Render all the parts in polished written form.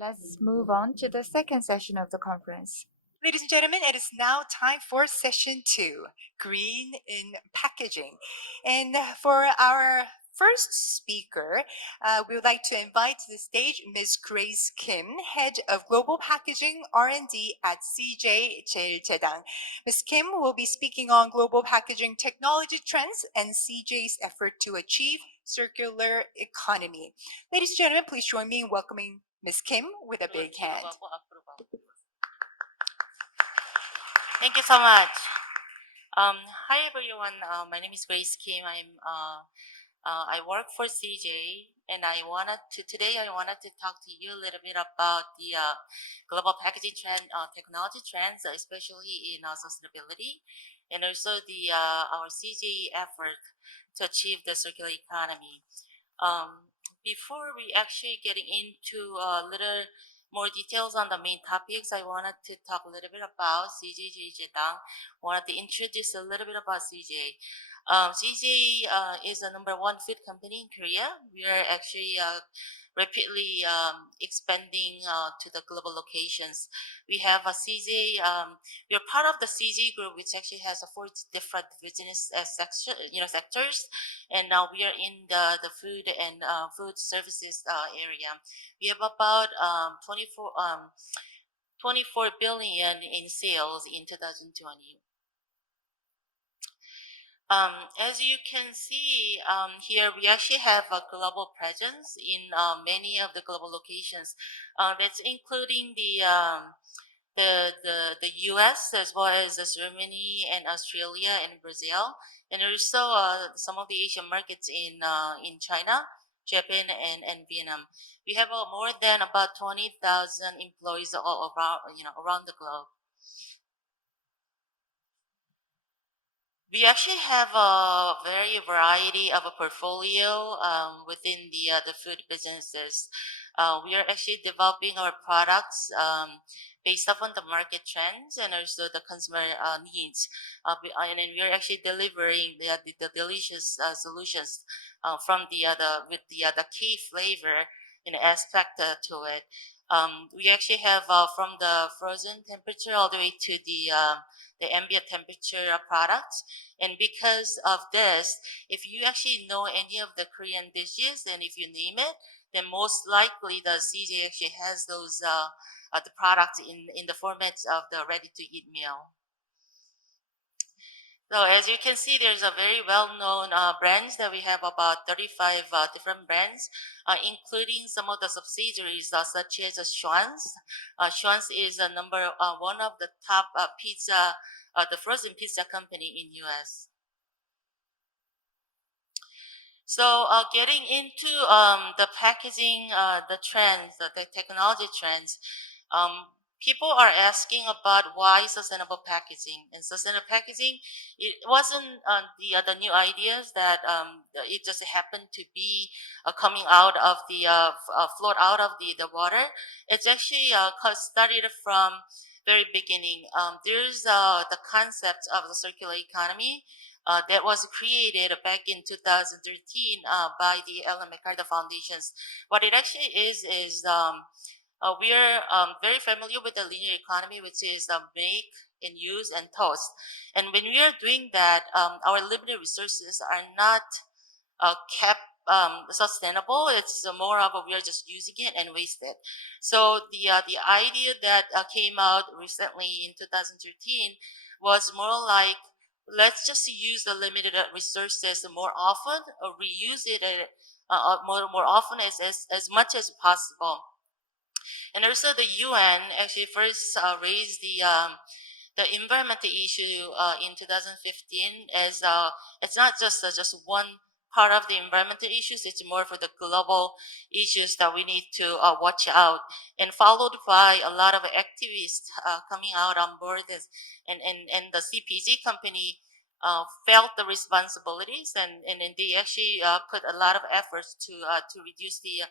Let's move on to the second session of the conference. Ladies and gentlemen, it is now time for session 2, Green in Packaging. And for our first speaker, we would like to invite to the stage Ms. Grace Kim, Head of Global Packaging R&D at CJ 제일제당. Ms. Kim will be speaking on global packaging technology trends and CJ's effort to achieve circular economy. Ladies and gentlemen, please join me in welcoming Ms. Kim with a big hand. Thank you so much. Hi everyone. My name is Grace Kim. I work for CJ, and today I wanted to talk to you a little bit about the global packaging trend, technology trends, especially in sustainability, and also our CJ effort to achieve the circular economy. Before we actually getting into a little more details on the main topics, I wanted to talk a little bit about CJ 제일제당. Wanted to introduce a little bit about CJ. CJ is a #1 food company in Korea. We are actually rapidly expanding to the global locations. We have a CJ. We are part of the CJ group, which actually has 4 different business sectors, and now we are in the food and food services area. We have about 24 billion in sales in 2020. As you can see here, we actually have a global presence in many of the global locations. That's including the U.S. as well as Germany and Australia and Brazil, and also some of the Asian markets in China, Japan, and Vietnam. We have more than about 20,000 employees all around the globe. We actually have a very variety of a portfolio within the food businesses. We are actually developing our products based upon the market trends and also the consumer needs. And then we are actually delivering the delicious solutions with the key flavor aspect to it. We actually have from the frozen temperature all the way to the ambient temperature products. And because of this, if you actually know any of the Korean dishes, and if you name it, then most likely the CJ actually has those the products in the formats of the ready-to-eat meal. So as you can see, there's a very well-known brands that we have about 35 different brands, including some of the subsidiaries such as Schwan's. Schwan's is one of the top the frozen pizza company in US. So getting into the packaging, the trends, the technology trends, people are asking about why sustainable packaging. And sustainable packaging, it wasn't the new ideas that it just happened to be coming out of float out of the water. It's actually started from very beginning. There's the concept of the circular economy that was created back in 2013 by the Ellen MacArthur Foundations. What it actually is we are very familiar with the linear economy, which is make and use and toast. And when we are doing that, our limited resources are not kept sustainable. It's more of we are just using it and waste it. So the idea that came out recently in 2013 was more like, let's just use the limited resources more often, or reuse it more often as much as possible. And also the UN actually first raised the environmental issue in 2015 as it's not just one part of the environmental issues, it's more for the global issues that we need to watch out, and followed by a lot of activists coming out on board this, and the CPG company felt the responsibilities, and they actually put a lot of efforts to reduce the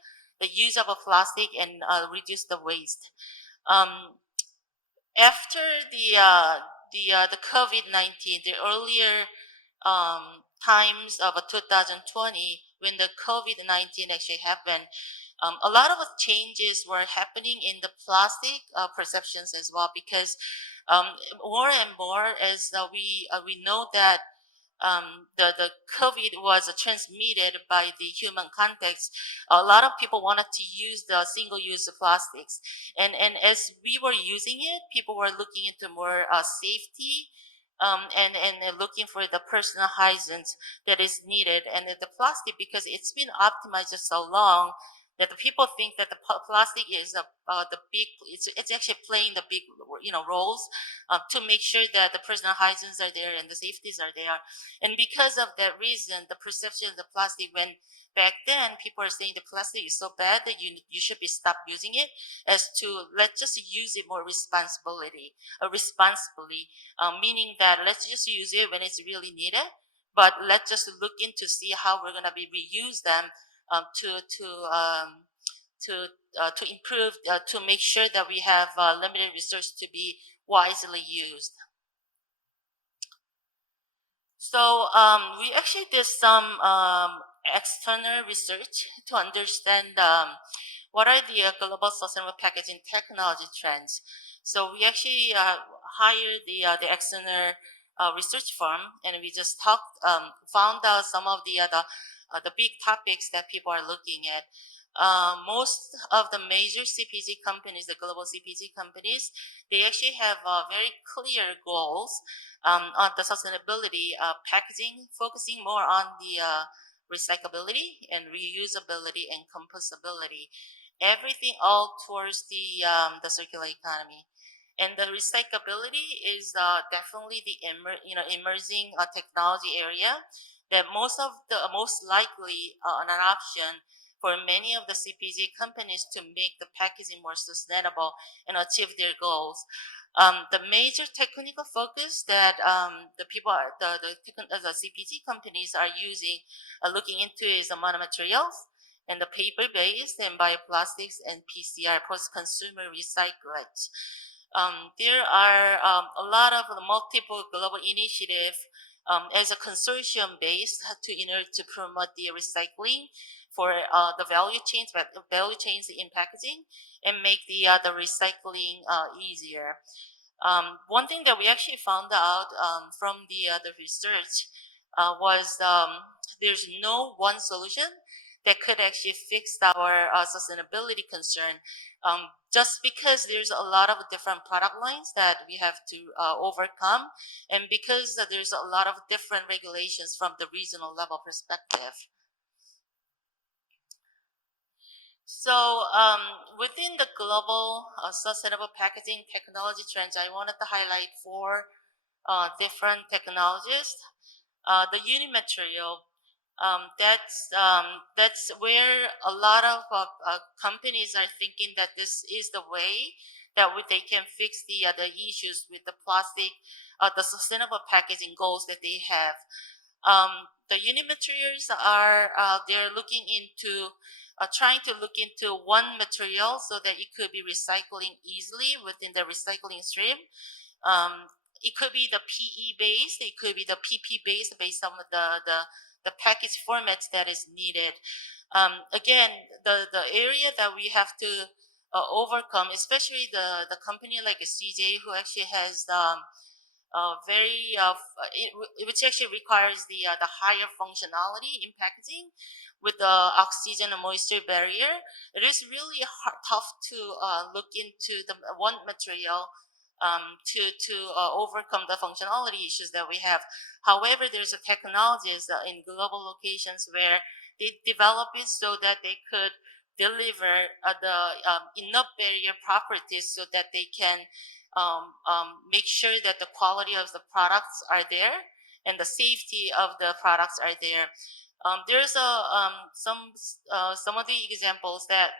use of a plastic and reduce the waste. After the COVID-19, the earlier times of 2020, when the COVID-19 actually happened, A lot of changes were happening in the plastic perceptions as well, because more and more as we know that the COVID was transmitted by the human context. A lot of people wanted to use the single-use plastics, and as we were using it, people were looking into more safety, and looking for the personal hygiene that is needed. And the plastic, because it's been optimized so long, that the people think that the plastic is the big. It's actually playing the big roles to make sure that the personal hygienes are there and the safeties are there. And because of that reason, the perception of the plastic, when back then people are saying the plastic is so bad that you should be stop using it, as to let's just use it more responsibly, meaning that let's just use it when it's really needed, but let's just look into see how we're gonna be reuse them to improve, to make sure that we have limited resources to be wisely used. So we actually did some external research to understand what are the global sustainable packaging technology trends. So we actually hired the external research firm, and we just found out some of the big topics that people are looking at. Most of the major CPG companies, the global CPG companies, they actually have very clear goals on the sustainability packaging, focusing more on the recyclability and reusability and compostability. Everything all towards the circular economy. And the recyclability is definitely the emerging technology area that most likely an option for many of the CPG companies to make the packaging more sustainable and achieve their goals. The major technical focus that the CPG companies are looking into is the monomaterials and the paper-based and bioplastics and PCR, post-consumer recyclate. There are a lot of multiple global initiatives as a consortium based in order to promote the recycling for the value chains in packaging and make the recycling easier. One thing that we actually found out from the research was there's no one solution that could actually fix our sustainability concern. Just because there's a lot of different product lines that we have to overcome, and because there's a lot of different regulations from the regional level perspective. So within the global sustainable packaging technology trends, I wanted to highlight four different technologies. The unimaterial, that's where a lot of companies are thinking that this is the way that they can fix the issues with the plastic, the sustainable packaging goals that they have. The unimaterials are they're looking into trying to look into one material so that it could be recycling easily within the recycling stream. It could be the PE based, it could be the PP based on the package formats that is needed. Again, the area that we have to overcome, especially the company like a CJ who actually has which actually requires the higher functionality in packaging with the oxygen and moisture barrier. It is really tough to look into the one material to overcome the functionality issues that we have. However, there's a technologies in global locations where they develop it so that they could deliver the enough barrier properties so that they can make sure that the quality of the products are there and the safety of the products are there. There's some of the examples that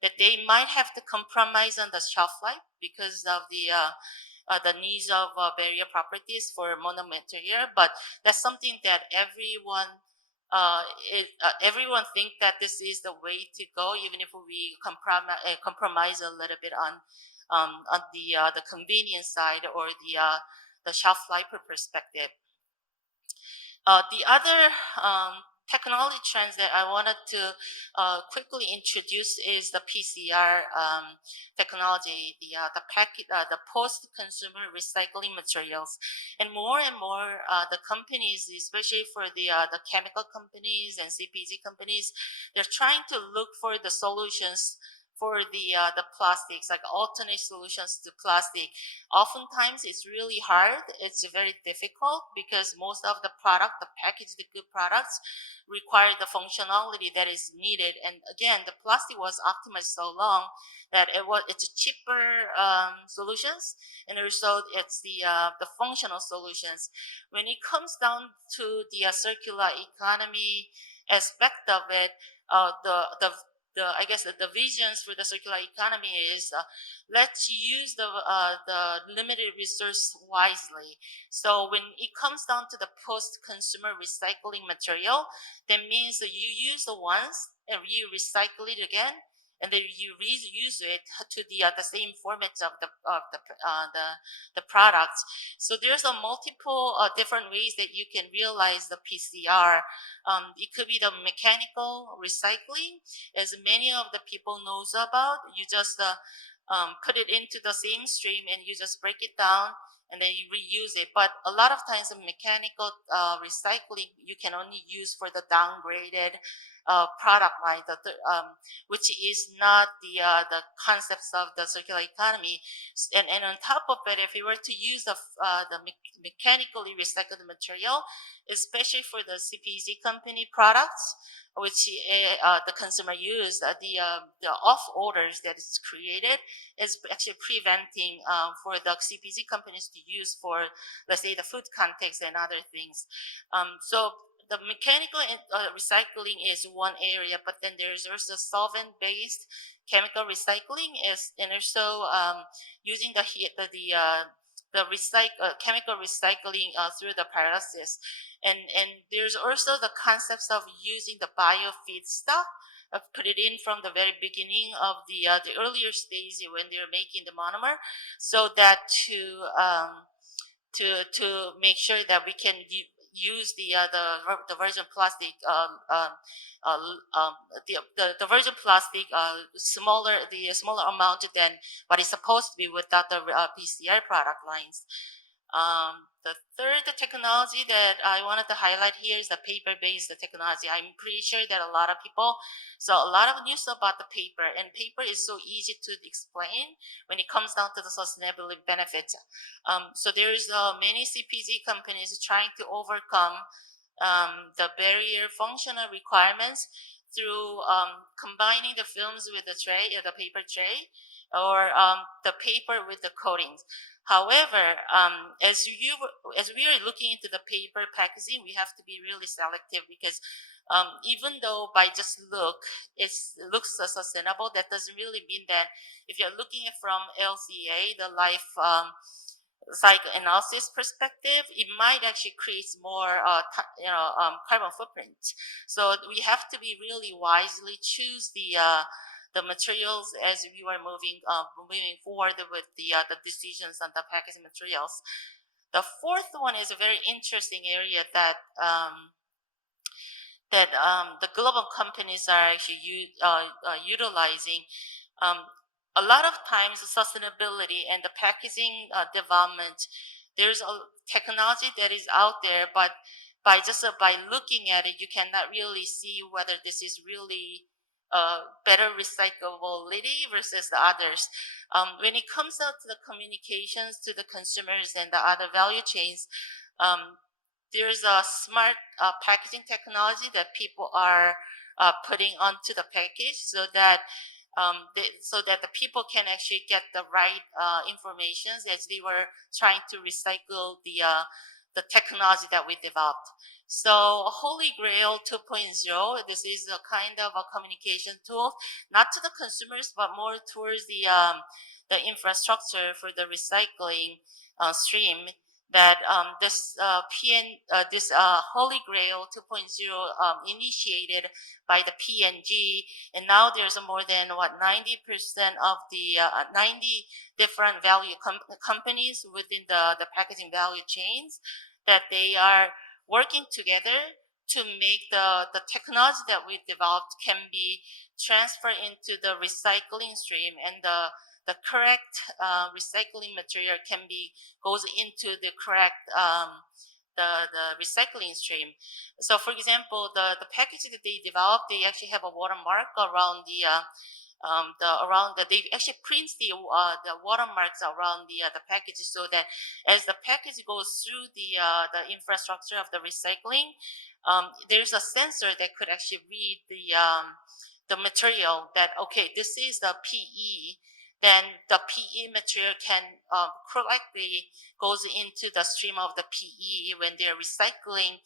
that they might have to compromise on the shelf life because of the needs of barrier properties for monomaterial, but that's something that everyone think that this is the way to go, even if we compromise a little bit on the convenience side or the shelf life perspective. The other technology trends that I wanted to quickly introduce is the PCR technology, the post-consumer recycling materials, and more the companies, especially for the chemical companies and CPG companies, they're trying to look for the solutions for the plastics, like alternate solutions to plastic. Oftentimes, it's really hard. It's very difficult because most of the packaged good products, require the functionality that is needed. And again, the plastic was optimized so long that it's cheaper solutions, and also it's the functional solutions. When it comes down to the circular economy aspect of it, I guess the visions for the circular economy is let's use the limited resource wisely. So when it comes down to the post-consumer recycling material, that means that you use the once and you recycle it again, and then you reuse it to the same formats of the products. So there's a multiple different ways that you can realize the PCR. It could be the mechanical recycling, as many of the people knows about. You just put it into the same stream and you just break it down and then you reuse it. But a lot of times the mechanical recycling you can only use for the downgraded product line, which is not the concepts of the circular economy. And on top of it, if you were to use the mechanically recycled material, especially for the CPG company products, which the consumer use, the off orders that is created is actually preventing for the CPG companies to use for, let's say, the food context and other things. So the mechanical recycling is one area, but then there's also solvent-based chemical recycling, and also using chemical recycling through the pyrolysis. And there's also the concepts of using the bio feedstock, put it in from the very beginning of the earlier stage when they're making the monomer, so that to make sure that we can use the virgin plastic the virgin plastic smaller amount than what is supposed to be without the PCR product lines. The third technology that I wanted to highlight here is the paper-based technology. I'm pretty sure that a lot of people saw a lot of news about the paper, and paper is so easy to explain when it comes down to the sustainability benefits. So there's many CPG companies trying to overcome the barrier functional requirements through combining the films with the paper tray, or the paper with the coatings. However, as we are looking into the paper packaging, we have to be really selective, because even though by just it looks sustainable, that doesn't really mean that if you're looking at from LCA, the life cycle analysis perspective, it might actually create more carbon footprint. So we have to be really wisely choose the materials as we were moving forward with the decisions on the packaging materials. The fourth one is a very interesting area that the global companies are actually utilizing. A lot of times, sustainability and the packaging development, there's a technology that is out there, but by looking at it, you cannot really see whether this is really better recyclability versus the others. When it comes out to the communications to the consumers and the other value chains, there's a smart packaging technology that people are putting onto the package, so that the people can actually get the right information as they were trying to recycle the technology that we developed. So Holy Grail 2.0, this is a kind of a communication tool, not to the consumers, but more towards the infrastructure for the recycling stream, that this Holy Grail 2.0 initiated by the PNG, and now there's more than 90% of the 90 different value companies within the packaging value chains, that they are working together to make the technology that we developed can be transferred into the recycling stream, and the correct recycling material goes into the correct the recycling stream. So for example, the package that they developed, they actually have a watermark around they actually print the watermarks around the package, so that as the package goes through the infrastructure of the recycling, there's a sensor that could actually read the material, that okay, this is the PE. Then the PE material can correctly goes into the stream of the PE when they're recycling,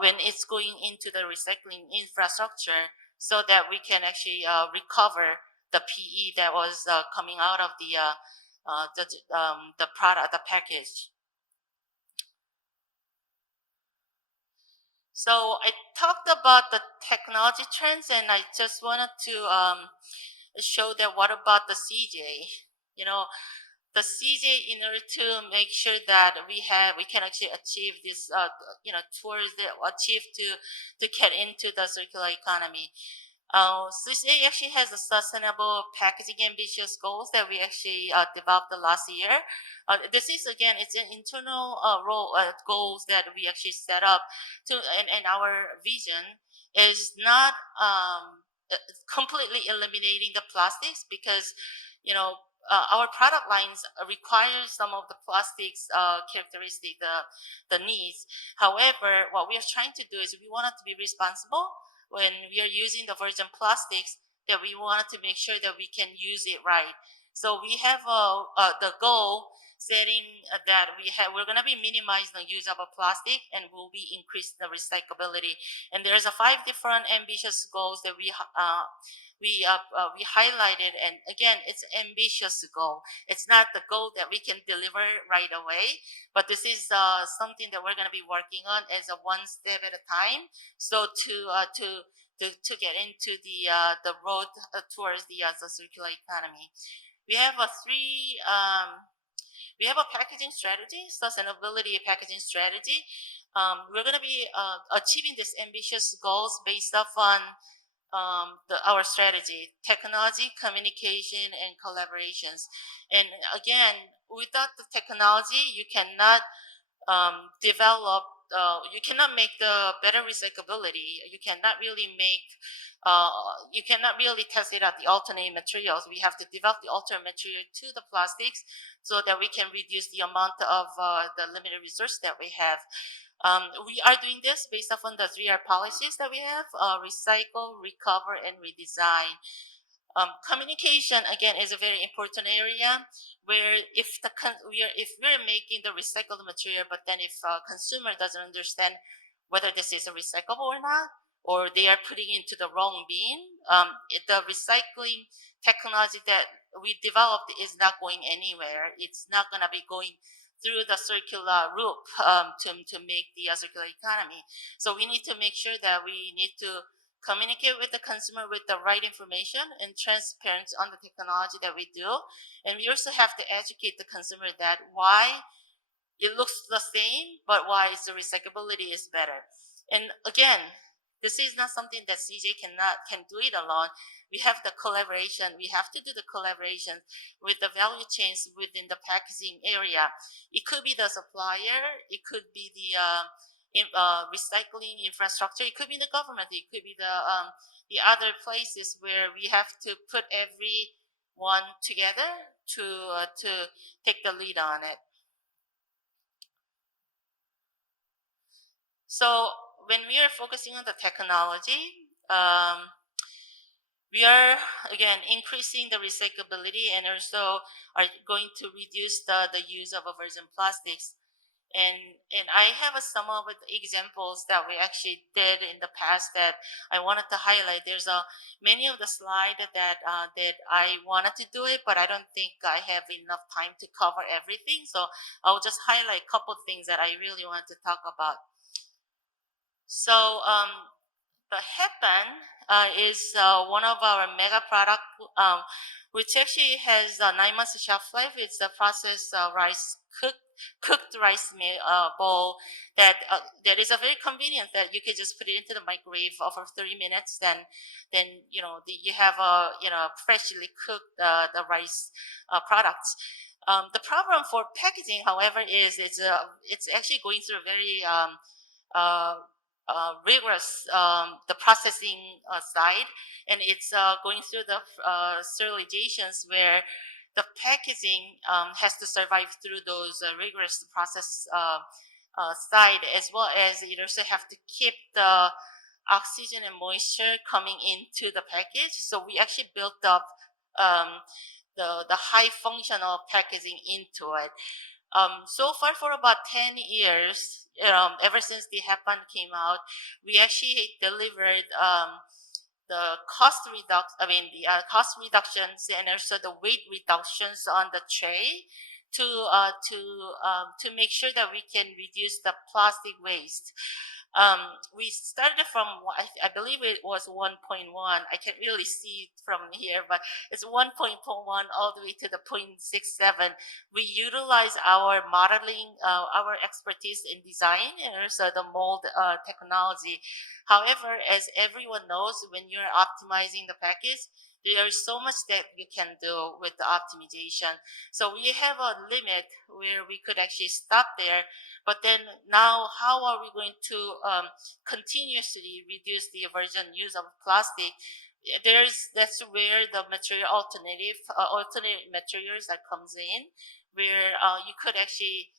when it's going into the recycling infrastructure, so that we can actually recover the PE that was coming out of the product, the package. So I talked about the technology trends, and I just wanted to show that what about the CJ? You know, the CJ, in order to make sure that we can actually achieve this, towards achieve to get into the circular economy. CJ actually has a sustainable packaging ambitious goals that we actually developed the last year. This is again, it's an internal goals that we actually set up and our vision is not completely eliminating the plastics, because our product lines require some of the plastics characteristic, the needs. However, what we are trying to do is we want it to be responsible when we are using the virgin plastics, that we wanted to make sure that we can use it right. So we have the goal setting that we're going to be minimizing the use of a plastic, and we'll be increasing the recyclability. And there's 5 different ambitious goals that we highlighted. And again, it's an ambitious goal. It's not the goal that we can deliver right away, but this is something that we're going to be working on as a one step at a time. So to get into the road towards the circular economy, we have we have a packaging strategy, sustainability packaging strategy. We're going to be achieving these ambitious goals based off on our strategy: technology, communication, and collaborations. And again, without the technology, you cannot develop, you cannot make the better recyclability. You cannot really test it out the alternate materials. We have to develop the alternate material to the plastics, so that we can reduce the amount of the limited resource that we have. We are doing this based upon the 3R policies that we have: recycle, recover, and redesign. Communication again is a very important area, where if we're making the recycled material, but then if a consumer doesn't understand whether this is a recyclable or not, or they are putting into the wrong bin, the recycling technology that we developed is not going anywhere. It's not going to be going through the circular loop to make the circular economy. So we need to make sure that we need to communicate with the consumer with the right information and transparency on the technology that we do. And we also have to educate the consumer that why it looks the same, but why the recyclability is better. And again, this is not something that CJ can do it alone. We have the collaboration. We have to do the collaboration with the value chains within the packaging area. It could be the supplier. It could be the recycling infrastructure. It could be the government. It could be the other places where we have to put everyone together to take the lead on it. So when we are focusing on the technology, we are again increasing the recyclability, and also are going to reduce the use of virgin plastics. And I have some of the examples that we actually did in the past that I wanted to highlight. There's many of the slide that I wanted to do it, but I don't think I have enough time to cover everything. So I'll just highlight a couple things that I really want to talk about. So the headband is one of our mega product which actually has a 9 months shelf life. It's a processed rice cooked rice bowl that is a very convenient that you can just put it into the microwave for 30 minutes. Then you have a freshly cooked the rice products. The problem for packaging, however, is it's actually going through a very uh, rigorous the processing side, and it's going through the sterilizations where the packaging has to survive through those rigorous process side, as well as you also have to keep the oxygen and moisture coming into the package. So we actually built up um, the high functional packaging into it. So far, for about 10 years, ever since the HEPAN came out, we actually delivered the cost reductions and also the weight reductions on the tray to make sure that we can reduce the plastic waste. We started from, I believe it was 1.1. I can't really see it from here, but it's 1.1 all the way to the 0.67. We utilize our modeling, our expertise in design, and also the mold technology. However, as everyone knows, when you're optimizing the package, there is so much that you can do with the optimization. So we have a limit where we could actually stop there. But then now, how are we going to continuously reduce the virgin use of plastic? That's where the material alternate materials that comes in, where you could actually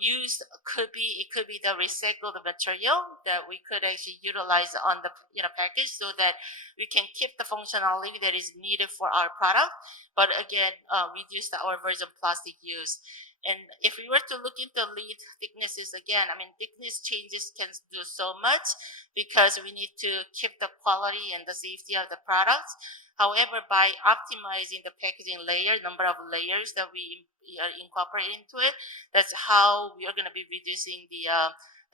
use it could be the recycled material that we could actually utilize on the package, so that we can keep the functionality that is needed for our product, but again reduce our virgin plastic use. And if we were to look into lead thicknesses again, I mean, thickness changes can do so much because we need to keep the quality and the safety of the products. However, by optimizing the packaging layer, number of layers that we incorporate into it, that's how we are going to be reducing the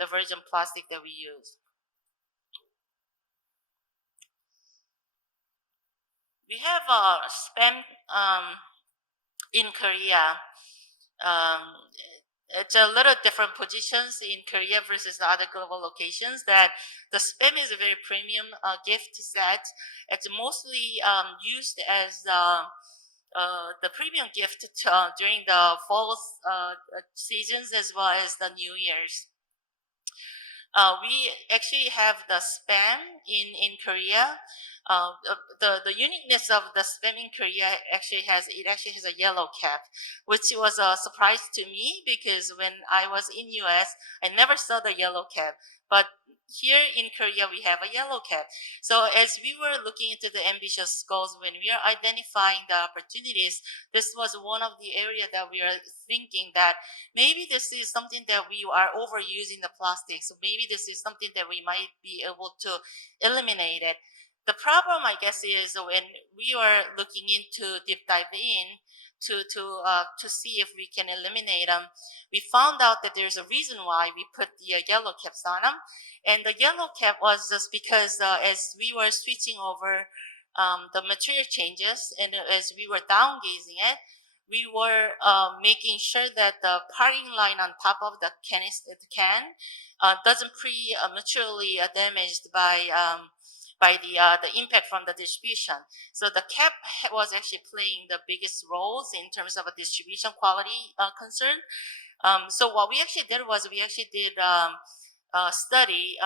virgin plastic that we use. We have spam in Korea. It's a little different positions in Korea versus the other global locations. That the spam is a very premium gift set. It's mostly used as the premium gift during the fall seasons, as well as the New Year's. We actually have the spam in Korea. The uniqueness of the spam in Korea actually has a yellow cap, which was a surprise to me, because when I was in US, I never saw the yellow cap. But here in Korea, we have a yellow cap. So as we were looking into the ambitious goals, when we are identifying the opportunities, this was one of the area that we are thinking that maybe this is something that we are overusing the plastic. So maybe this is something that we might be able to eliminate it. The problem, I guess, is when we are looking into deep dive in to see if we can eliminate them, we found out that there's a reason why we put the yellow caps on them. And the yellow cap was just because as we were switching over the material changes, and as we were down gazing it, we were making sure that the parting line on top of the can doesn't prematurely damaged by the impact from the distribution. So the cap was actually playing the biggest roles in terms of a distribution quality concern. So what we actually did was we actually did study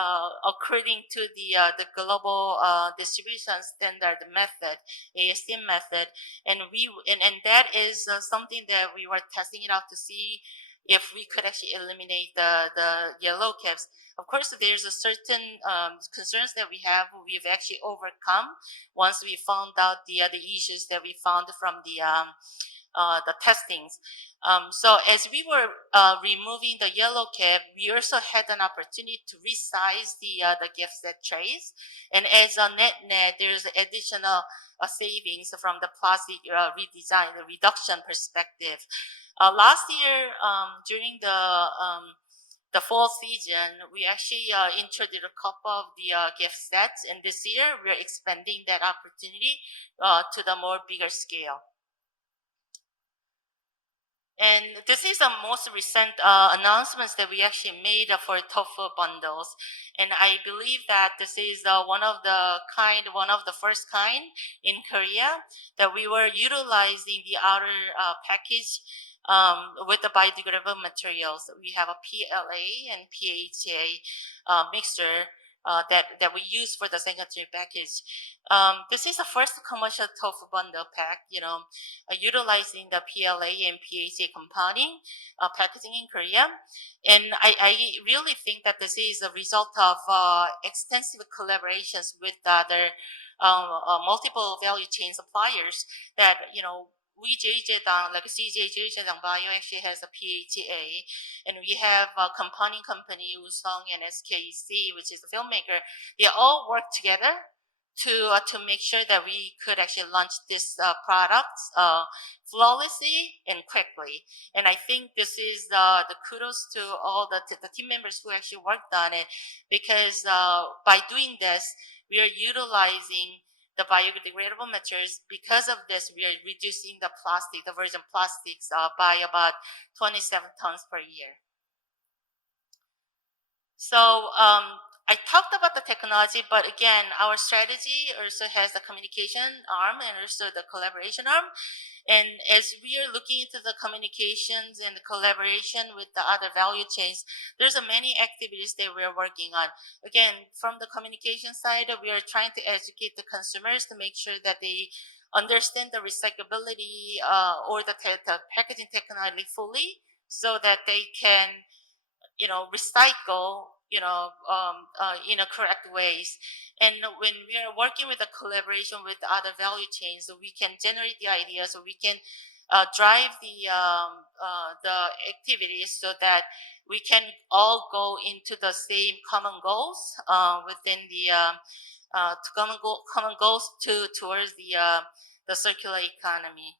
according to the global distribution standard method, ASTM method, and that is something that we were testing it out to see if we could actually eliminate the yellow caps. Of course, there's a certain concerns that we've actually overcome once we found out the issues that we found from the testings. So as we were removing the yellow cap, we also had an opportunity to resize the gift set trays, and as a net, there's additional savings from the plastic redesign, the reduction perspective. Last year, during the fall season, we actually introduced a couple of the gift sets, and this year we're expanding that opportunity to the more bigger scale. And this is the most recent announcements that we actually made for tofu bundles. And I believe that this is one of the first kind in Korea that we were utilizing the outer package with the biodegradable materials. We have a PLA and PHA mixture that we use for the secondary package. This is the first commercial tofu bundle pack, utilizing the PLA and PHA compounding packaging in Korea. And I really think that this is a result of extensive collaborations with other multiple value chain suppliers that, we JJ당, like CJ JJ당 Bio actually has a PHA, and we have a compounding company, Usong and SKC, which is a filmmaker. They all work together to make sure that we could actually launch this products flawlessly and quickly. And I think this is the kudos to all the team members who actually worked on it, because by doing this, we are utilizing the biodegradable materials. Because of this, we are reducing the virgin plastics by about 27 tons per year. So I talked about the technology, but again, our strategy also has the communication arm and also the collaboration arm. And as we are looking into the communications and the collaboration with the other value chains, there's many activities that we're working on. Again, from the communication side, we are trying to educate the consumers to make sure that they understand the recyclability or the packaging technology fully, so that they can recycle, in a correct ways. And when we are working with a collaboration with other value chains, we can generate the ideas, so we can drive the activities so that we can all go into the same common goals within the common goals towards the circular economy.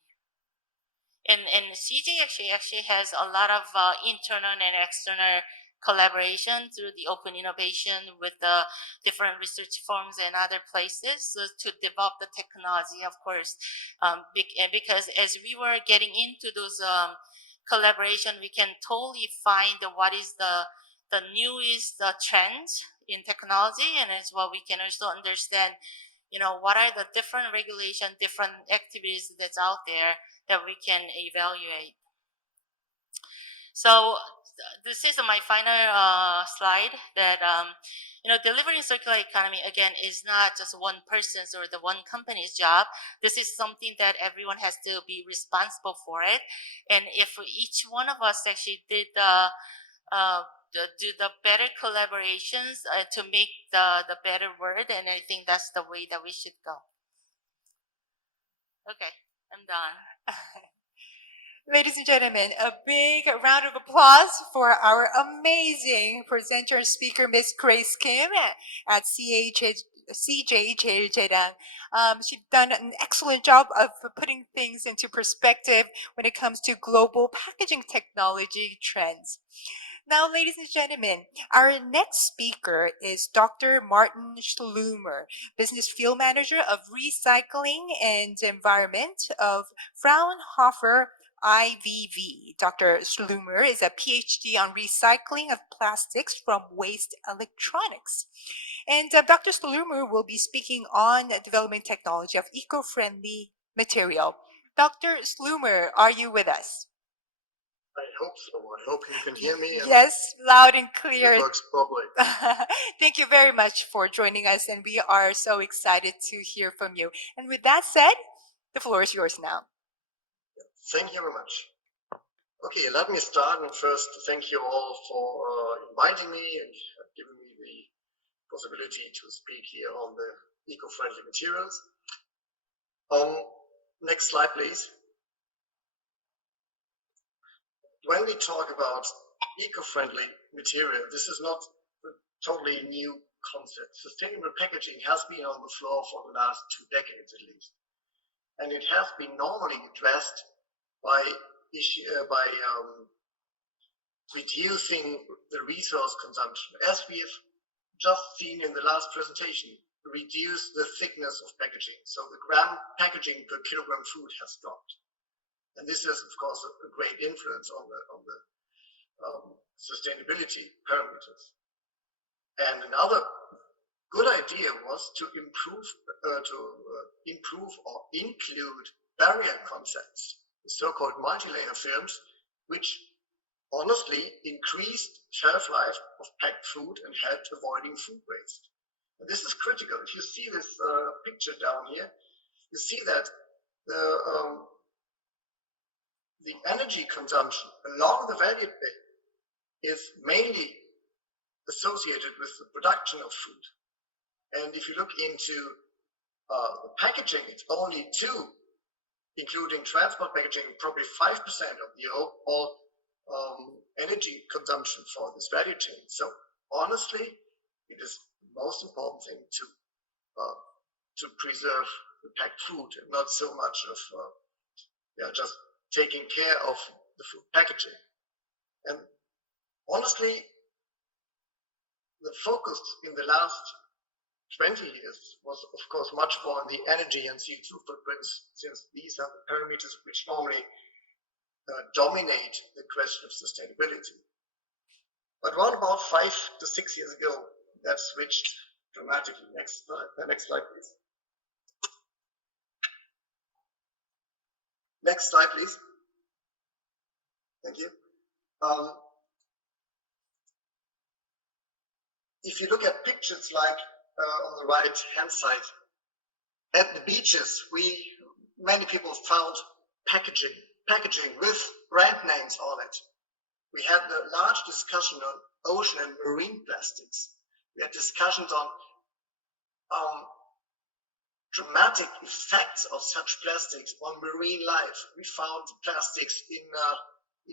And CJ actually has a lot of internal and external collaboration through the open innovation with the different research firms and other places to develop the technology, of course, because as we were getting into those collaboration, we can totally find what is the newest trends in technology, and as well we can also understand what are the different regulation, different activities that's out there that we can evaluate. So this is my final slide, that delivering circular economy, again, is not just one person's or the one company's job. This is something that everyone has to be responsible for it. And if each one of us actually did do the better collaborations to make the better world, and I think that's the way that we should go. Okay, I'm done. Ladies and gentlemen, a big round of applause for our amazing presenter and speaker, Miss Grace Kim at CJ JJ당. She's done an excellent job of putting things into perspective when it comes to global packaging technology trends. Now, ladies and gentlemen, our next speaker is Dr. Martin Schlumer, Business Field Manager of Recycling and Environment of Fraunhofer IVV. Dr. Schlumer is a PhD on recycling of plastics from waste electronics. And Dr. Schlumer will be speaking on developing technology of eco-friendly material. Dr. Schlumer, are you with us? I hope so. I hope you can hear me. Yes, loud and clear. It works properly. Thank you very much for joining us, and we are so excited to hear from you. And with that said, the floor is yours now. Thank you very much. Okay, let me start, and first thank you all for inviting me and giving me the possibility to speak here on the eco-friendly materials. Next slide, please. When we talk about eco-friendly material, this is not a totally new concept. Sustainable packaging has been on the floor for the last 2 decades at least. And it has been normally addressed by reducing the resource consumption, as we have just seen in the last presentation, reduce the thickness of packaging. So the gram packaging per kilogram food has dropped. And this has, of course, a great influence on the sustainability parameters. And another good idea was to improve or include barrier concepts, the so-called multi-layer films, which honestly increased shelf life of packed food and helped avoiding food waste. And this is critical. If you see this picture down here, you see that the energy consumption along the value chain is mainly associated with the production of food. And if you look into the packaging, it's only 2, including transport packaging, probably 5% of the overall energy consumption for this value chain. So honestly, it is the most important thing to preserve the packed food and not so much of just taking care of the food packaging. And honestly, the focus in the last 20 years was, of course, much more on the energy and CO2 footprints, since these are the parameters which normally dominate the question of sustainability. But around about 5 to 6 years ago, that switched dramatically. Next slide, please. Next slide, please. Thank you. If you look at pictures like on the right-hand side, at the beaches, many people found packaging with brand names on it. We had a large discussion on ocean and marine plastics. We had discussions on dramatic effects of such plastics on marine life. We found plastics in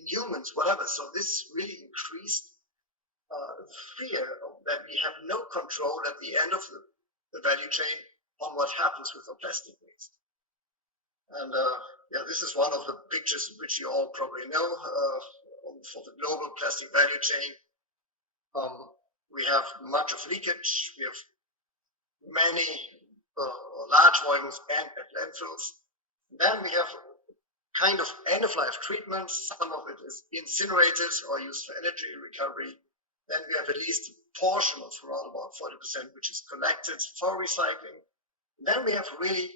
humans, whatever. So this really increased fear that we have no control at the end of the value chain on what happens with our plastic waste. And this is one of the pictures which you all probably know for the global plastic value chain. We have much of leakage. We have many large volumes and at landfills. Then we have kind of end-of-life treatment. Some of it is incinerated or used for energy recovery. Then we have at least a portion of around about 40%, which is collected for recycling. Then we have really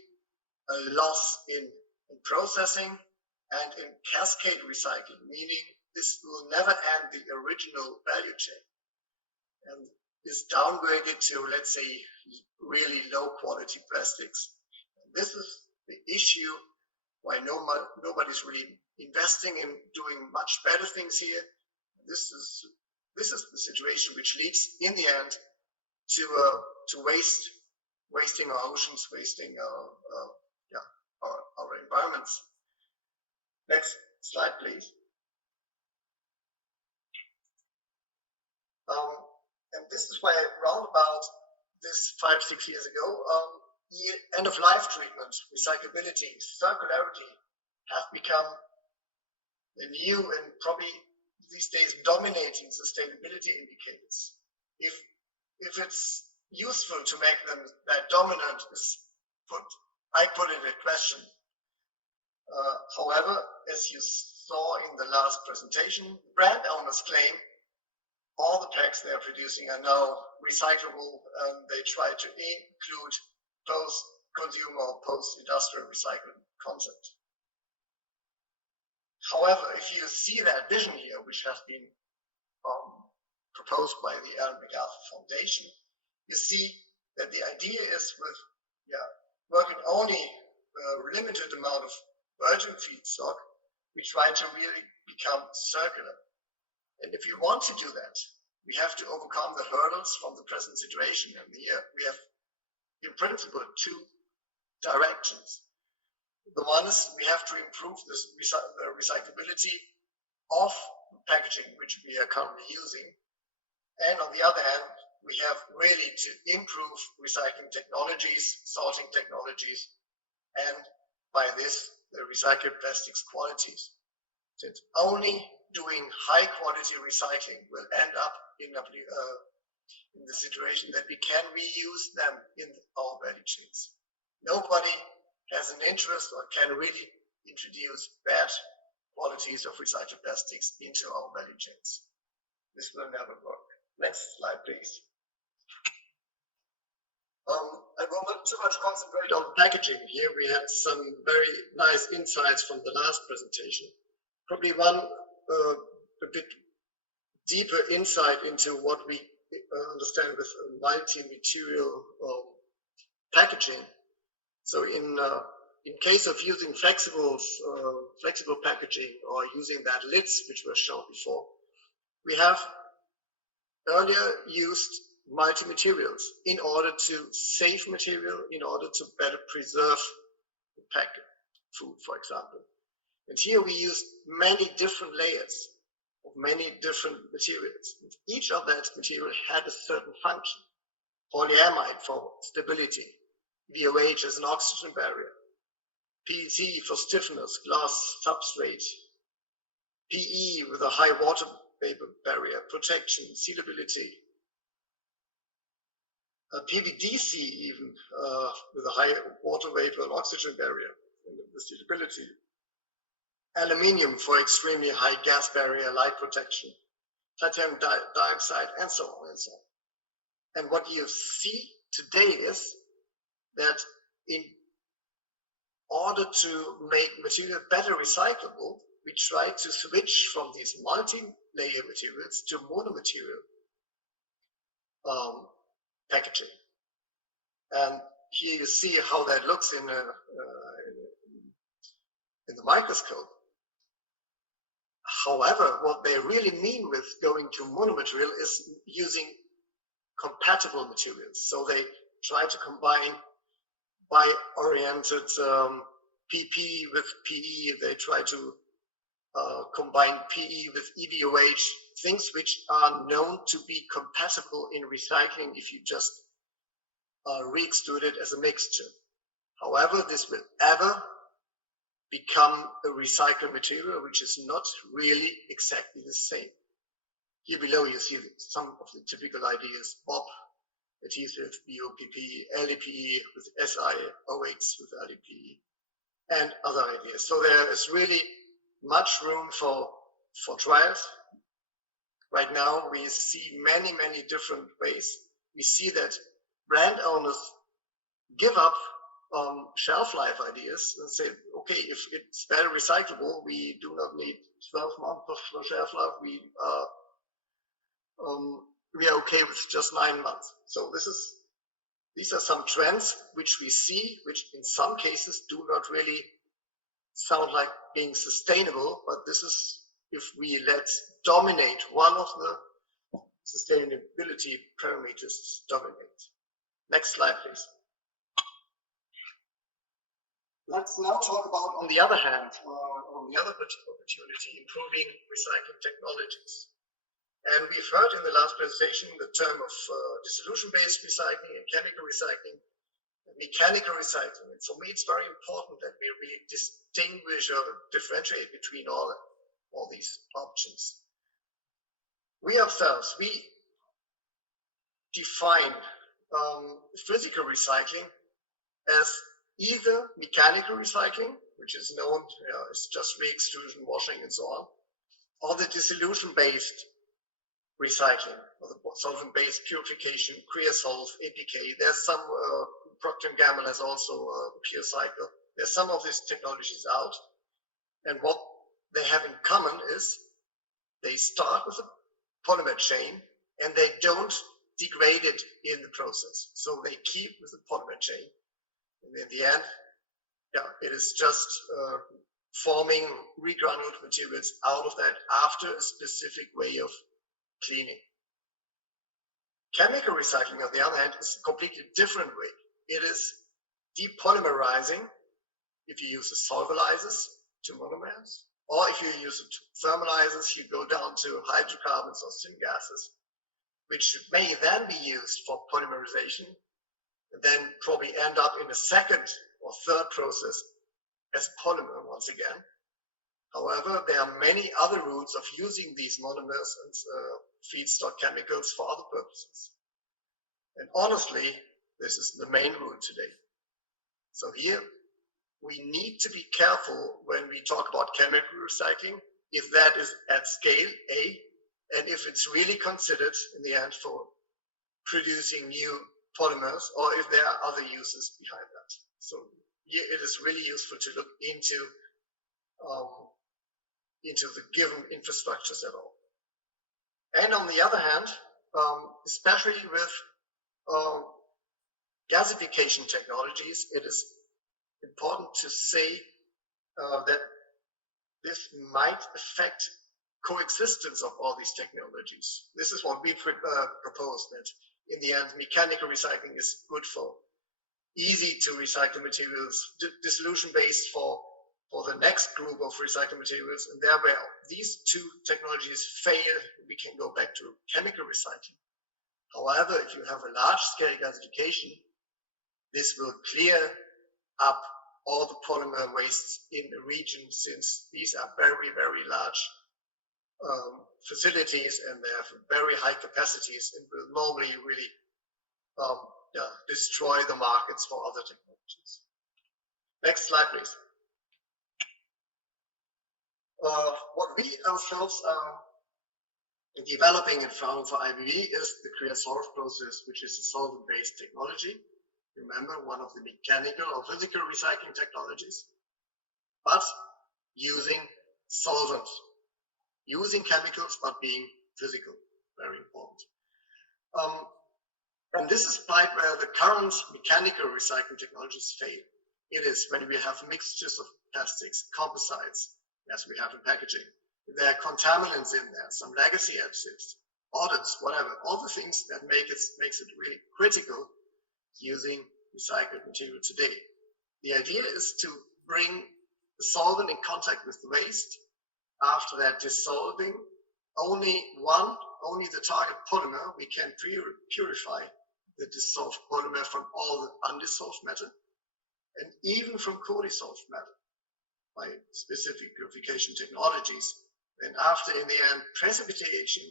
a loss in processing and in cascade recycling, meaning this will never end the original value chain and is downgraded to, let's say, really low quality plastics. This is the issue why nobody's really investing in doing much better things here. This is the situation which leads in the end to wasting our oceans, wasting our environments. Next slide, please. And this is why around about this 5-6 years ago, the end-of-life treatment, recyclability, circularity have become the new and probably these days dominating sustainability indicators. If it's useful to make them that dominant I put it in question. However, as you saw in the last presentation, brand owners claim all the packs they are producing are now recyclable, and they try to include post-consumer or post-industrial recycling concept. However, if you see that vision here, which has been proposed by the Ellen MacArthur Foundation, you see that the idea is with working only a limited amount of virgin feedstock, we try to really become circular. And if you want to do that, we have to overcome the hurdles from the present situation. And here we have, in principle, 2 directions. The one is we have to improve the recyclability of packaging which we are currently using. And on the other hand, we have really to improve recycling technologies, sorting technologies, and by this, the recycled plastics qualities. So it's only doing high quality recycling will end up in the situation that we can reuse them in our value chains. Nobody has an interest or can really introduce bad qualities of recycled plastics into our value chains. This will never work. Next slide, please. I will not too much concentrate on packaging here. We had some very nice insights from the last presentation. Probably one a bit deeper insight into what we understand with multi-material packaging. So in case of using flexible packaging or using that lids, which were shown before, we have earlier used multi-materials in order to save material, in order to better preserve the packed food, for example. And here we use many different layers of many different materials. Each of that material had a certain function. Polyamide for stability, VOH as an oxygen barrier, PET for stiffness, glass substrate, PE with a high water vapor barrier, protection, sealability, PVDC even with a high water vapor and oxygen barrier, and the sealability, aluminium for extremely high gas barrier, light protection, titanium dioxide, and so on and so on. And what you see today is that in order to make material better recyclable, we try to switch from these multi-layer materials to mono-material packaging. And here you see how that looks in the microscope. However, what they really mean with going to monomaterial is using compatible materials. So they try to combine bi-oriented PP with PE. They try to combine PE with EVOH, things which are known to be compatible in recycling if you just re-extrude it as a mixture. However, this will ever become a recycled material which is not really exactly the same. Here below you see some of the typical ideas: BOP, adhesive, BOPP, LDPE with SiOX with LDPE, and other ideas. So there is really much room for trials. Right now we see many different ways. We see that brand owners give up shelf life ideas and say, okay, if it's better recyclable, we do not need 12 months of shelf life. We are okay with just 9 months. So these are some trends which we see, which in some cases do not really sound like being sustainable, but this is if we let dominate one of the sustainability parameters dominate. Next slide, please. Let's now talk about, on the other hand, on the other opportunity, improving recycling technologies. And we've heard in the last presentation the term of dissolution-based recycling and chemical recycling, and mechanical recycling. And for me, it's very important that we really distinguish or differentiate between all these options. We ourselves, we define physical recycling as either mechanical recycling, which is known as just re-extrusion, washing, and so on, or the dissolution-based recycling, or the solvent-based purification, Creosols, APK. There's some, Procter & Gamble has also Pure Cycle. There's some of these technologies out, and what they have in common is they start with a polymer chain, and they don't degrade it in the process. So they keep with the polymer chain. And in the end, it is just forming regranulate materials out of that after a specific way of cleaning. Chemical recycling, on the other hand, is a completely different way. It is depolymerizing if you use the solvolizers to monomers, or if you use the thermalizers, you go down to hydrocarbons or syngases, which may then be used for polymerization, and then probably end up in a second or third process as polymer once again. However, there are many other routes of using these monomers and feedstock chemicals for other purposes. And honestly, this is the main route today. So here, we need to be careful when we talk about chemical recycling, if that is at scale, A, and if it's really considered in the end for producing new polymers, or if there are other uses behind that. So here it is really useful to look into the given infrastructures at all. And on the other hand, especially with gasification technologies, it is important to say that this might affect coexistence of all these technologies. This is what we propose, that in the end, mechanical recycling is good for easy to recycle materials, dissolution-based for the next group of recycled materials, and there where these two technologies fail, we can go back to chemical recycling. However, if you have a large-scale gasification, this will clear up all the polymer wastes in the region, since these are very, very large facilities and they have very high capacities and will normally really destroy the markets for other technologies. Next slide, please. What we ourselves are developing and found for IBV is the create-solve process, which is a solvent-based technology. Remember, one of the mechanical or physical recycling technologies, but using solvents, using chemicals, but being physical, very important. And this is part where the current mechanical recycling technologies fail. It is when we have mixtures of plastics, composites, as we have in packaging. There are contaminants in there, some legacy additives, audits, whatever, all the things that makes it really critical using recycled material today. The idea is to bring the solvent in contact with the waste. After that, dissolving only the target polymer, we can purify the dissolved polymer from all the undissolved matter, and even from co-dissolved matter by specific purification technologies. And after, in the end, precipitation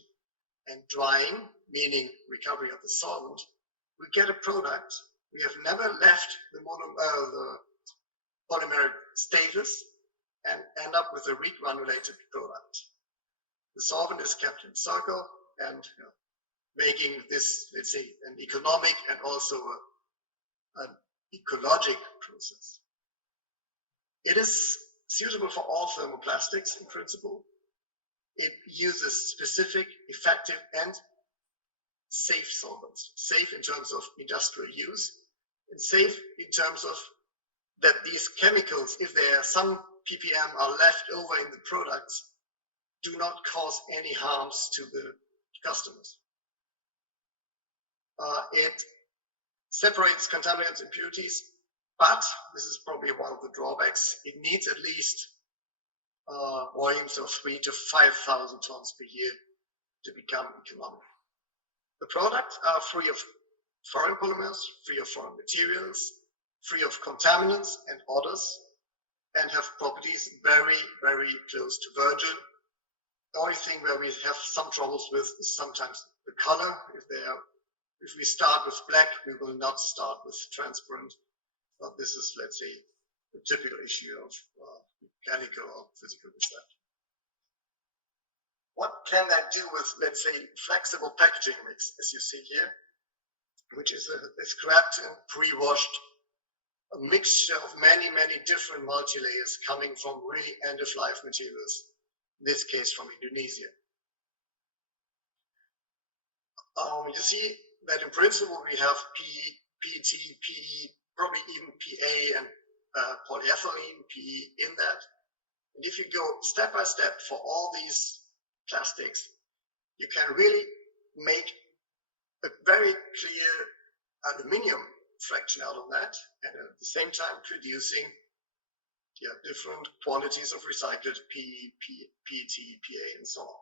and drying, meaning recovery of the solvent, we get a product. We have never left the polymeric status and end up with a regranulated product. The solvent is kept in circle and making this, let's say, an economic and also an ecologic process. It is suitable for all thermoplastics in principle. It uses specific, effective, and safe solvents. Safe in terms of industrial use, and safe in terms of that these chemicals, if there are some ppm are left over in the products, do not cause any harms to the customers. It separates contaminants and impurities, but this is probably one of the drawbacks. It needs at least volumes of 3,000 to 5,000 tons per year to become economic. The products are free of foreign polymers, free of foreign materials, free of contaminants and odors, and have properties very, very close to virgin. The only thing where we have some troubles with is sometimes the color. If we start with black, we will not start with transparent. But this is, let's say, a typical issue of mechanical or physical recycling. What can that do with, let's say, flexible packaging mix, as you see here, which is a scrapped and pre-washed, a mixture of many, many different multi-layers coming from really end-of-life materials, in this case from Indonesia. You see that in principle we have PET, PE, probably even PA and polyethylene, PE in that. And if you go step by step for all these plastics, you can really make a very clear aluminium fraction out of that, and at the same time producing different quantities of recycled PE, PET, PA, and so on.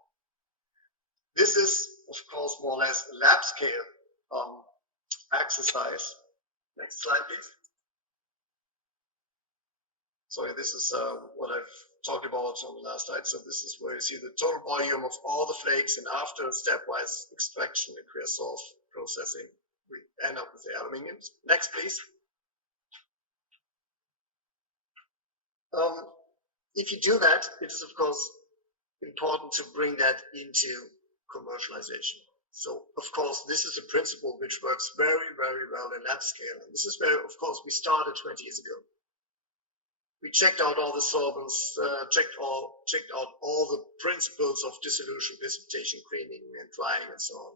This is, of course, more or less a lab scale exercise. Next slide, please. sorry, this is what I've talked about on the last slide. So this is where you see the total volume of all the flakes, and after stepwise extraction and Quersdorf processing, we end up with the aluminium. Next, please. If you do that, it is of course important to bring that into commercialization. So of course, this is a principle which works very, very well in lab scale. And this is where, of course, we started 20 years ago. We checked out all the solvents, checked out all the principles of dissolution, precipitation, cleaning, and drying, and so on.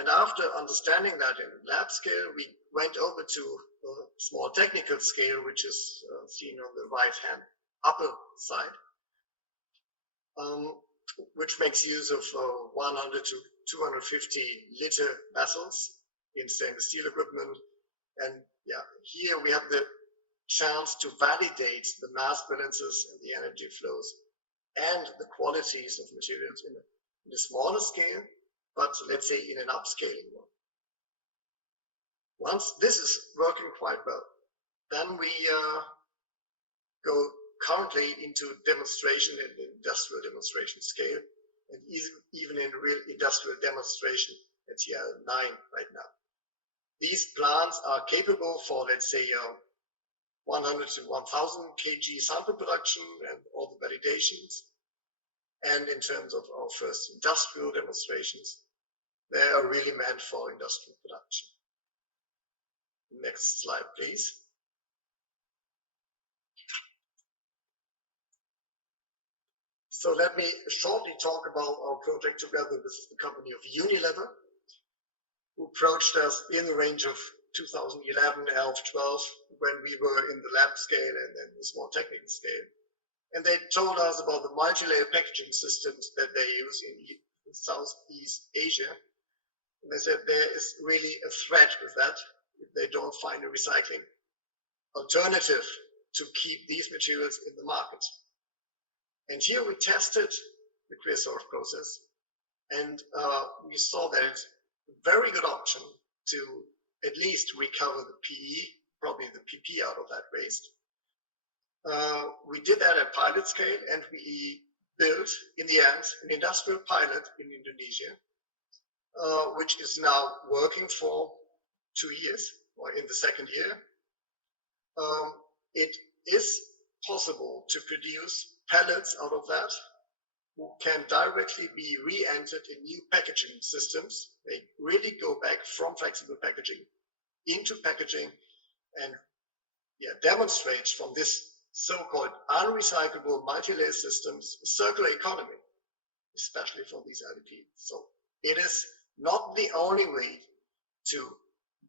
And after understanding that in lab scale, we went over to a small technical scale, which is seen on the right-hand upper side, which makes use of 100 to 250 liter vessels in stainless steel equipment. And yeah, here we have the chance to validate the mass balances and the energy flows and the qualities of materials in a smaller scale, but let's say in an upscaling one. Once this is working quite well, then we go currently into demonstration and industrial demonstration scale, and even in real industrial demonstration at TL9 right now. These plants are capable for, let's say, 100 to 1000 kg sample production and all the validations. And in terms of our first industrial demonstrations, they are really meant for industrial production. Next slide, please. So let me shortly talk about our project together with the company of Unilever, who approached us in the range of 2011, 12, when we were in the lab scale and then the small technical scale. And they told us about the multi-layer packaging systems that they use in Southeast Asia. And they said there is really a threat with that if they don't find a recycling alternative to keep these materials in the market. And here we tested the Quersdorf process, and we saw that it's a very good option to at least recover the PE, probably the PP out of that waste. We did that at pilot scale, and we built, in the end, an industrial pilot in Indonesia, which is now working for 2 years, or in the second year. It is possible to produce pellets out of that, who can directly be re-entered in new packaging systems. They really go back from flexible packaging into packaging and demonstrates from this so-called unrecyclable multi-layer systems a circular economy, especially for these LDPs. So it is not the only way to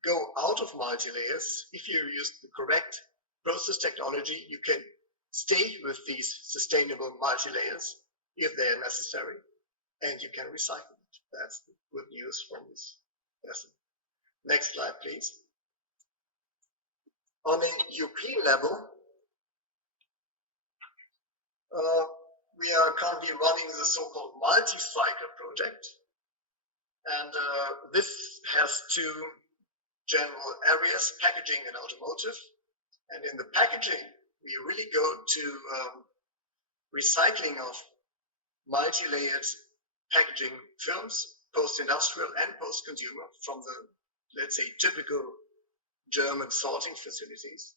go out of multi-layers. If you use the correct process technology, you can stay with these sustainable multi-layers if they are necessary, and you can recycle it. That's the good news from this lesson. Next slide, please. On a European level, we are currently running the so-called multi-cycle project, and this has two general areas, packaging and automotive. And in the packaging, we really go to recycling of multi-layered packaging films, post-industrial and post-consumer, from the, let's say, typical German sorting facilities.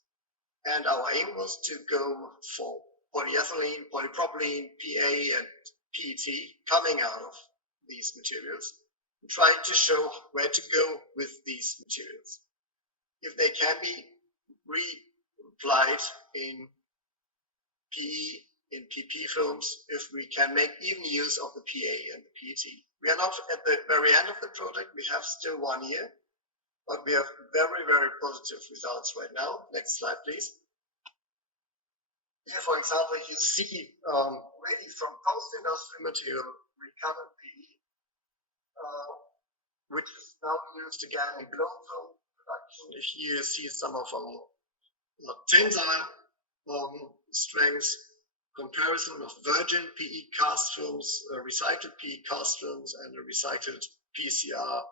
And our aim was to go for polyethylene, polypropylene, PA, and PET coming out of these materials, and trying to show where to go with these materials. If they can be reapplied in PE, in PP films, if we can make even use of the PA and the PET. We are not at the very end of the project. We have still 1 year, but we have very, very positive results right now. Next slide, please. Here, for example, you see ready from post-industrial material recovered PE, which is now used again in blown film production. Here you see some of our tensile strengths, comparison of virgin PE cast films, recycled PE cast films, and a recycled PCR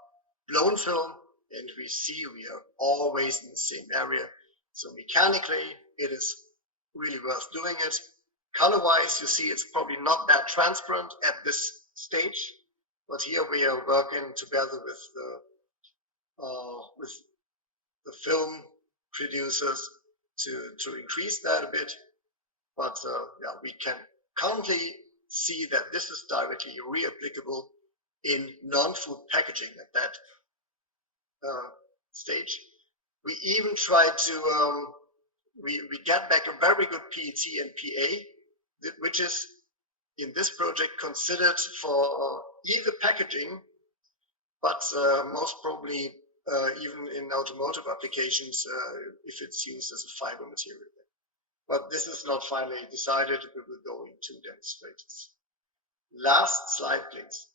blown film. And we see we are always in the same area. So mechanically, it is really worth doing it. Color-wise, you see it's probably not that transparent at this stage, but here we are working together with the film producers to increase that a bit. But yeah, we can currently see that this is directly reapplicable in non-food packaging at that stage. We even tried to we get back a very good PET and PA, which is in this project considered for either packaging, but most probably even in automotive applications if it's used as a fiber material. But this is not finally decided. We will go into demonstrators. Last slide, please.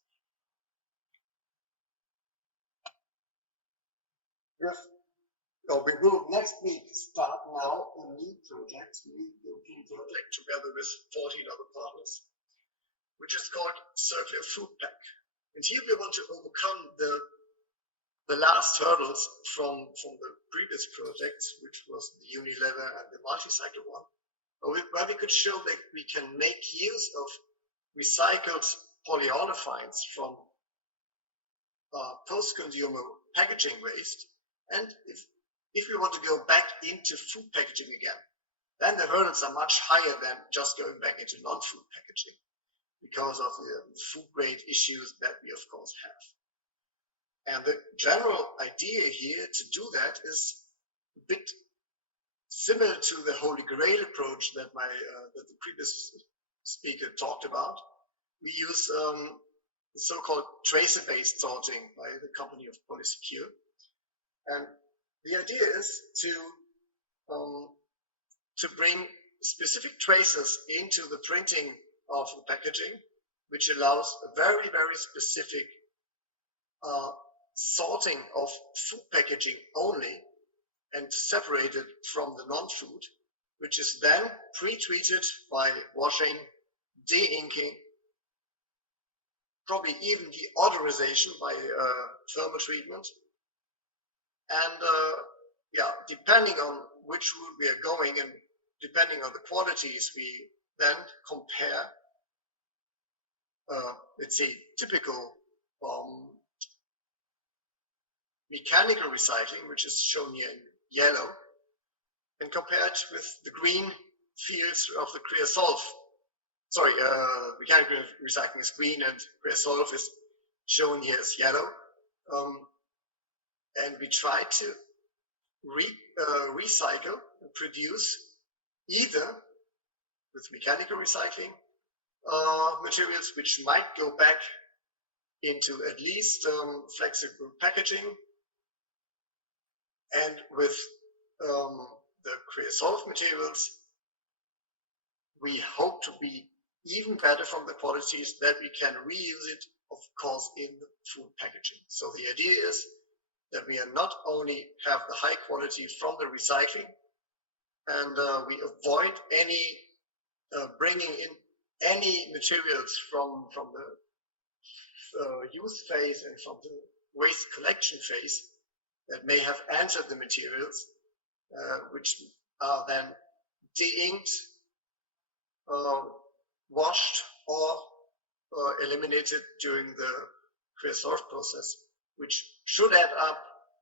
Yes. So we will next week start now a new European project together with 14 other partners, which is called Circular Food Pack. And here we want to overcome the last hurdles from the previous projects, which was the Unilever and the multi-cycle one, where we could show that we can make use of recycled polyolefins from post-consumer packaging waste. And if we want to go back into food packaging again, then the hurdles are much higher than just going back into non-food packaging because of the food grade issues that we of course have. And the general idea here to do that is a bit similar to the Holy Grail approach that that the previous speaker talked about. We use the so-called tracer-based sorting by the company of Polysecure. And the idea is to bring specific tracers into the printing of the packaging, which allows a very, very specific sorting of food packaging only and separated from the non-food, which is then pre-treated by washing, de-inking, probably even deodorization by thermal treatment. And yeah, depending on which route we are going and depending on the qualities, we then compare, let's say, typical mechanical recycling, which is shown here in yellow, and compare it with the green fields of the creosote. Sorry, mechanical recycling is green and creosote is shown here as yellow. And we try to recycle and produce either with mechanical recycling materials which might go back into at least flexible packaging, and with the creosote materials we hope to be even better from the qualities that we can reuse it, of course, in the food packaging. So the idea is that we are not only have the high quality from the recycling, and we avoid any bringing in any materials from the use phase and from the waste collection phase that may have entered the materials, which are then de-inked, washed, or eliminated during the creosote process, which should add up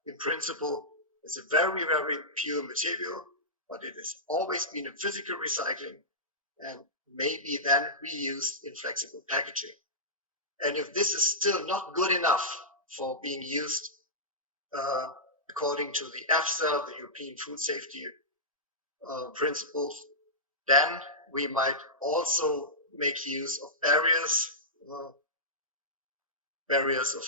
in principle as a very, very pure material, but it has always been a physical recycling and maybe then reused in flexible packaging. And if this is still not good enough for being used according to the EFSA, the European Food Safety principles, then we might also make use of barriers of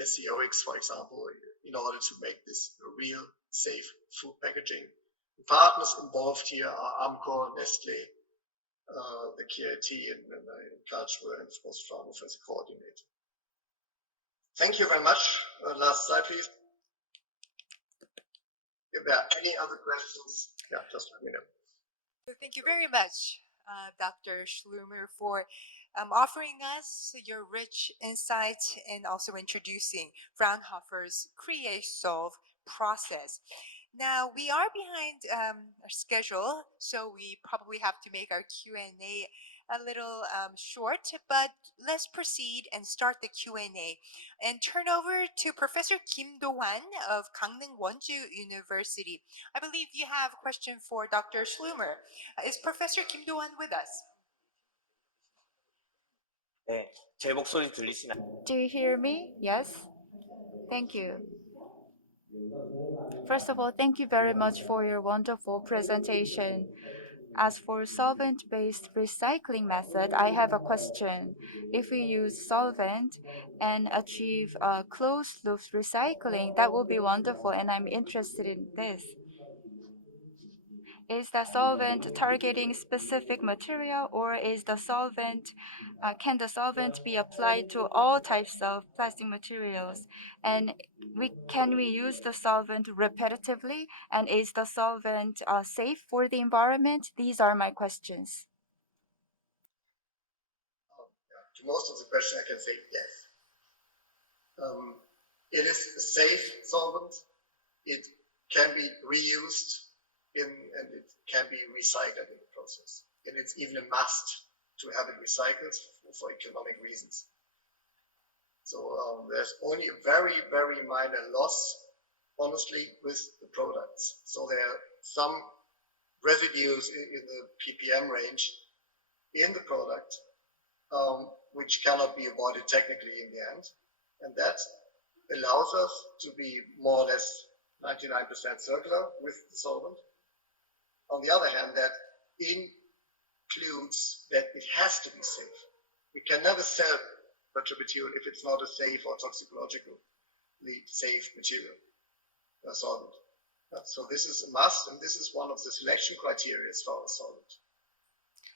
SEOX, for example, in order to make this a real safe food packaging. The partners involved here are Amcor, Nestle, the KIT and Cultural, and of course Farmers as a coordinator. Thank you very much. Last slide, please. If there are any other questions, yeah, just let me know. Thank you very much, Dr. Schlumer, for offering us your rich insight and also introducing Fraunhofer's Create-Solve process. Now we are behind our schedule, so we probably have to make our Q&A a little short, but let's proceed and start the Q&A and turn over to Professor Kim Do-hwan of Gangneung Wonju University. I believe you have a question for Dr. Schlumer. Is Professor Kim Do-hwan with us? 네, 제 목소리 들리시나요? Do you hear me? Yes? Thank you. First of all, thank you very much for your wonderful presentation. As for solvent-based recycling method, I have a question. If we use solvent and achieve closed-loop recycling, that will be wonderful, and I'm interested in this. Is the solvent targeting specific material, or is the solvent can the solvent be applied to all types of plastic materials? And can we use the solvent repetitively? And is the solvent safe for the environment? These are my questions. To most of the question, I can say yes. It is a safe solvent. It can be reused and it can be recycled in the process. And it's even a must to have it recycled for economic reasons. So there's only a very, very minor loss, honestly, with the products. So there are some residues in the ppm range in the product, which cannot be avoided technically in the end. And that allows us to be more or less 99% circular with the solvent. On the other hand, that includes that it has to be safe. We can never sell such a material if it's not a safe or toxicologically safe material, solvent. So this is a must, and this is one of the selection criteria for a solvent.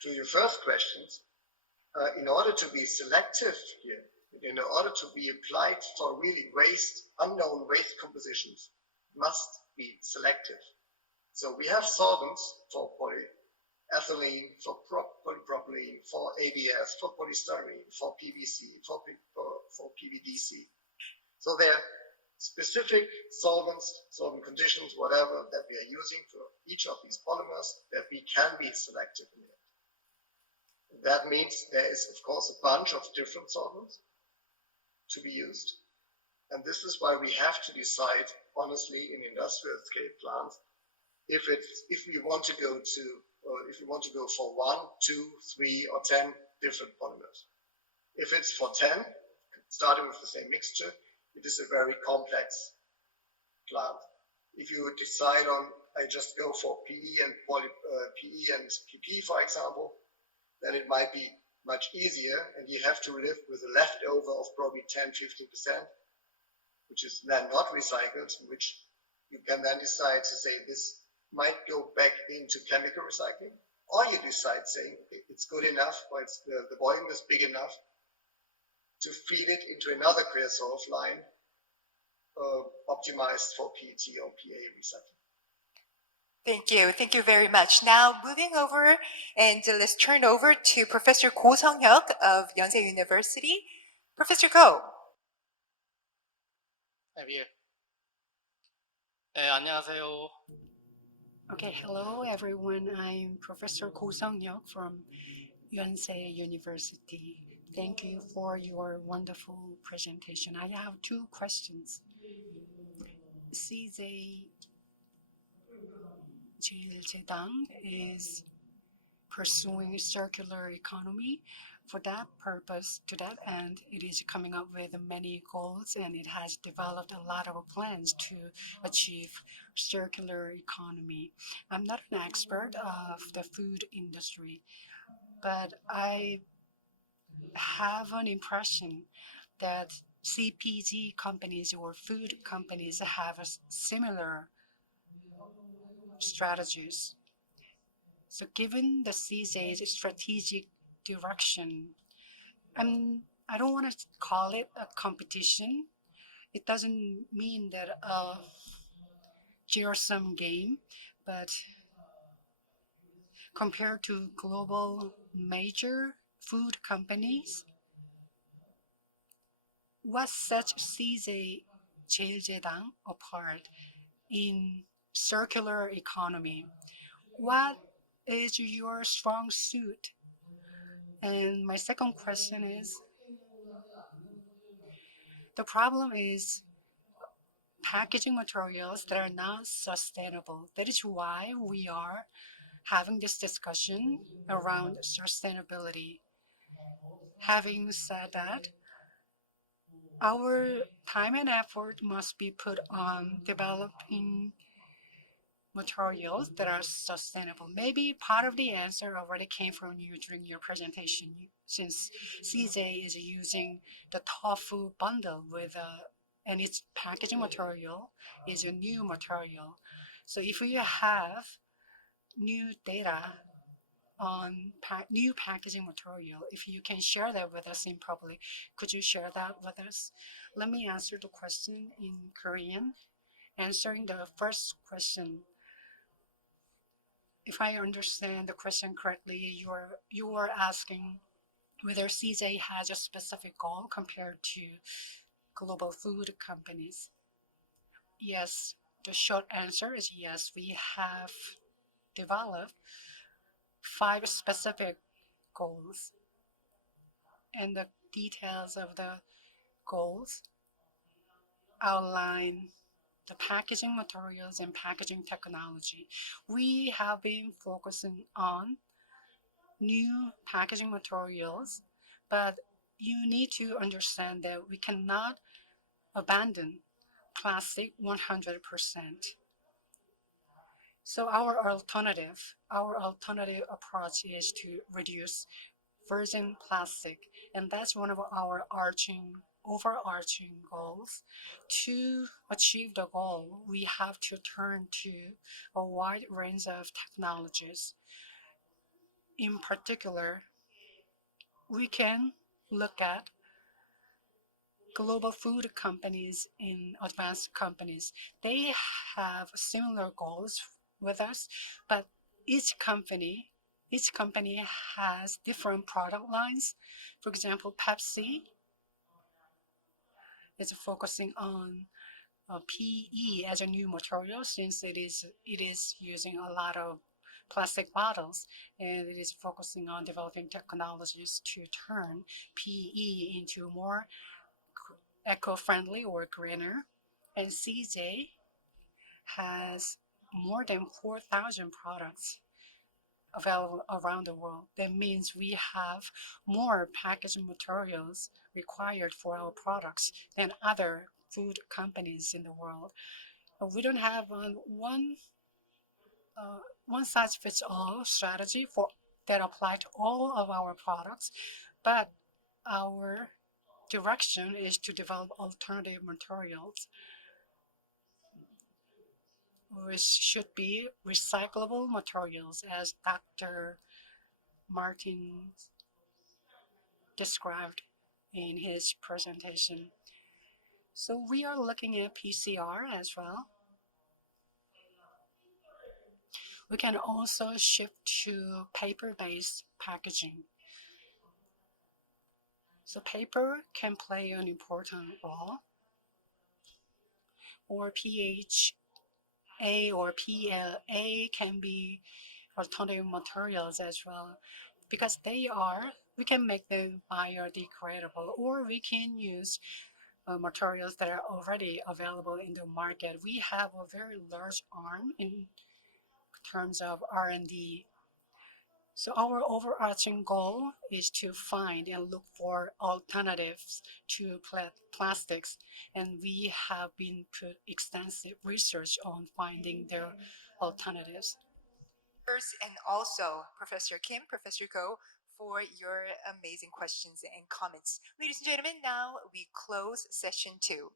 To your first questions, in order to be selective here, in order to be applied for really unknown waste compositions, must be selective. So we have solvents for polyethylene, for polypropylene, for ABS, for polystyrene, for PVC, for PVDC. So there are specific solvents, solvent conditions, whatever, that we are using for each of these polymers that we can be selective in it. That means there is, of course, a bunch of different solvents to be used. And this is why we have to decide, honestly, in industrial scale plants, if we want to go for 1, 2, 3, or 10 different polymers. If it's for 10, starting with the same mixture, it is a very complex plant. If you decide on, I just go for PE and PP, for example, then it might be much easier, and you have to live with a leftover of probably 10-15%, which is then not recycled, which you can then decide to say this might go back into chemical recycling, or you decide saying it's good enough, or the volume is big enough to feed it into another Creosote line optimized for PET or PA recycling. Thank you very much. Now moving over, and let's turn over to Professor Go Sung-hyuk of Yonsei University. Professor Go. 안녕하세요. Okay, hello everyone. I'm Professor Go Sung-hyuk from Yonsei University. Thank you for your wonderful presentation. I have two questions. CJ Jeil-jaedang is pursuing circular economy. For that purpose, to that end, it is coming up with many goals, and it has developed a lot of plans to achieve circular economy. I'm not an expert of the food industry, but I have an impression that CPG companies or food companies have similar strategies. So given the CJ's strategic direction, I don't want to call it a competition. It doesn't mean that a zero-sum game, but compared to global major food companies, what sets CJ Jeil-jaedang apart in circular economy. What is your strong suit? And my second question is, the problem is packaging materials that are not sustainable. That is why we are having this discussion around sustainability. Having said that, our time and effort must be put on developing materials that are sustainable. Maybe part of the answer already came from you during your presentation, since CJ is using the tofu bundle and its packaging material is a new material. So if you have new data on new packaging material, if you can share that with us in public, could you share that with us? Let me answer the question in Korean. Answering the first question, if I understand the question correctly, you are asking whether CJ has a specific goal compared to global food companies. Yes, the short answer is yes. We have developed 5 specific goals, and the details of the goals outline the packaging materials and packaging technology. We have been focusing on new packaging materials, but you need to understand that we cannot abandon plastic 100%. So our alternative approach is to reduce virgin plastic, and that's one of our overarching goals. To achieve the goal, we have to turn to a wide range of technologies. In particular, we can look at global food companies and advanced companies. They have similar goals with us, but each company each company has different product lines. For example, Pepsi is focusing on PE as a new material, since it is using a lot of plastic bottles, and it is focusing on developing technologies to turn PE into more eco-friendly or greener. And CJ has more than 4,000 products available around the world. That means we have more packaging materials required for our products than other food companies in the world. We don't have one size fits all strategy for that apply to all of our products, but our direction is to develop alternative materials, which should be recyclable materials, as Dr. Martin described in his presentation. So we are looking at PCR as well. We can also shift to paper-based packaging. So paper can play an important role, or PHA or PLA can be alternative materials as well, because we can make them biodegradable, or we can use materials that are already available in the market. We have a very large arm in terms of R&D. So our overarching goal is to find and look for alternatives to plastics, and we have been put extensive research on finding their alternatives. And also Professor Kim, Professor Go, for your amazing questions and comments. Ladies and gentlemen, now we close session 2.